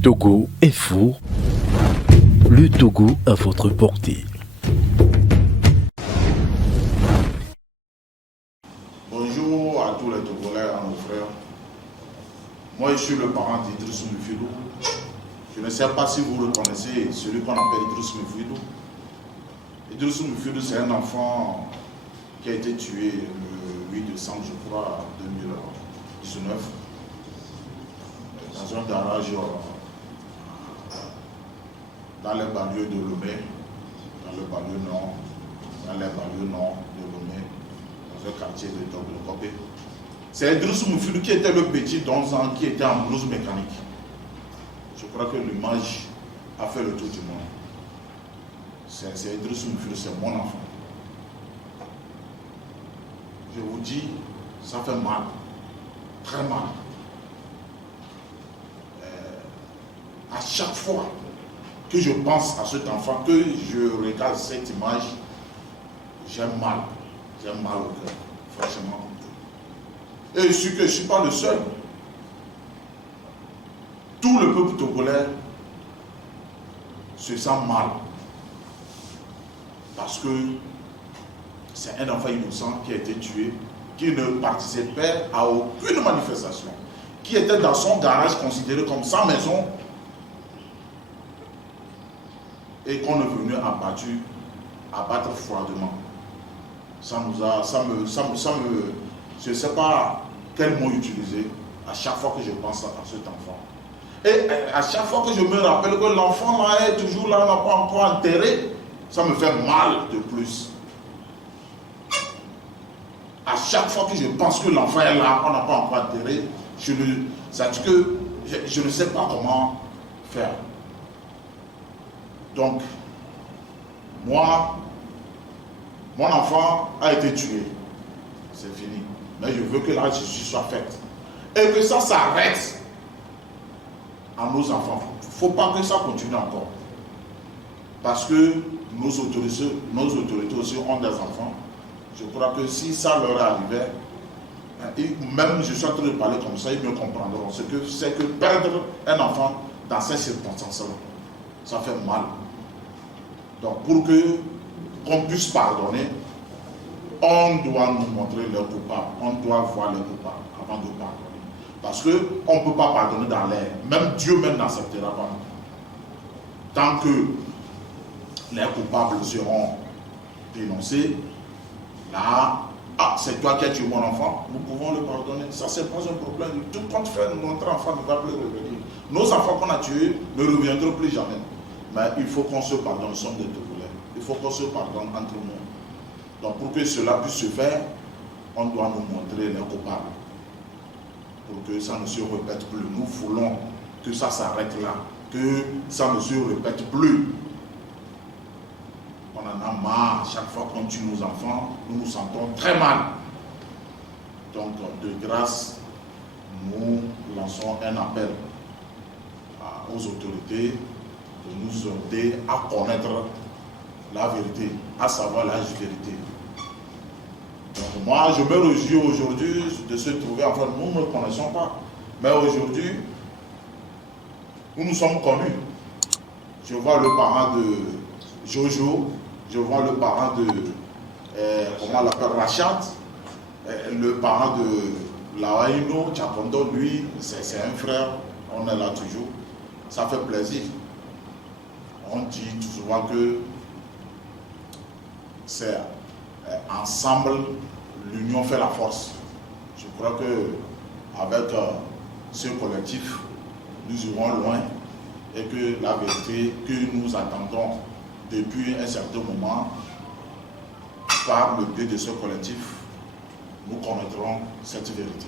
Togo Info, le Togo à votre portée. Bonjour à tous les Togolais, à nos frères. Moi, je suis le parent d'Idriss Mufidou. Je ne sais pas si vous reconnaissez celui qu'on appelle Idriss Mufidou. Idriss Mufidou, c'est un enfant qui a été tué le 8 décembre, je crois, 2019, dans un garage dans les banlieues de Lomé, dans les banlieues nord de Lomé, dans un quartier de Togo. C'est Idriss Mufidou qui était le petit d'11 ans qui était en blouse mécanique. Je crois que l'image a fait le tour du monde. C'est Idriss Mufidou, c'est mon enfant. Je vous dis, ça fait mal, très mal. À chaque fois que je pense à cet enfant, que je regarde cette image, j'ai mal au cœur, franchement. Et je ne suis pas le seul. Tout le peuple togolais se sent mal. Parce que c'est un enfant innocent qui a été tué, qui ne participait à aucune manifestation, qui était dans son garage considéré comme sa maison, et qu'on est venu abattre froidement. Je ne sais pas quel mot utiliser à chaque fois que je pense à cet enfant. Et à chaque fois que je me rappelle que l'enfant là est toujours là, n'a pas encore enterré, ça me fait mal de plus. À chaque fois que je pense que l'enfant est là, on n'a pas encore enterré, ça dit que je ne sais pas comment faire. Donc, moi, mon enfant a été tué. C'est fini. Mais je veux que la justice soit faite. Et que ça s'arrête à nos enfants. Il ne faut pas que ça continue encore. Parce que nos autorités aussi ont des enfants. Je crois que si ça leur arrivait, même je suis en train de parler comme ça, ils me comprendront. Ce que c'est que perdre un enfant dans ces circonstances-là, ça fait mal. Donc pour qu'on puisse pardonner, on doit nous montrer les coupables, on doit voir les coupables avant de pardonner. Parce qu'on ne peut pas pardonner dans l'air. Même Dieu même n'acceptera pas. Tant que les coupables seront dénoncés, là, c'est toi qui as tué mon enfant, nous pouvons le pardonner. Ça, c'est pas un problème. Tout compte fait, notre enfant ne va plus revenir. Nos enfants qu'on a tués ne reviendront plus jamais. Mais il faut qu'on se pardonne, nous sommes des Togolais. Il faut qu'on se pardonne entre nous. Donc pour que cela puisse se faire, on doit nous montrer les coupables. Pour que ça ne se répète plus. Nous voulons que ça s'arrête là. Que ça ne se répète plus. On en a marre. Chaque fois qu'on tue nos enfants, nous nous sentons très mal. Donc de grâce, nous lançons un appel aux autorités de nous aider à connaître la vérité, à savoir la vérité. Donc moi, je me réjouis aujourd'hui de se trouver, enfin nous ne connaissons pas, mais aujourd'hui, nous nous sommes connus. Je vois le parent de Jojo, je vois le parent de, comment on l'appelle, Rachad, le parent de Lawaino, Tchakondo, lui, c'est un frère, on est là toujours, ça fait plaisir. On dit tout souvent que c'est ensemble, l'union fait la force. Je crois que avec ce collectif, nous irons loin et que la vérité que nous attendons depuis un certain moment, par le biais de ce collectif, nous connaîtrons cette vérité.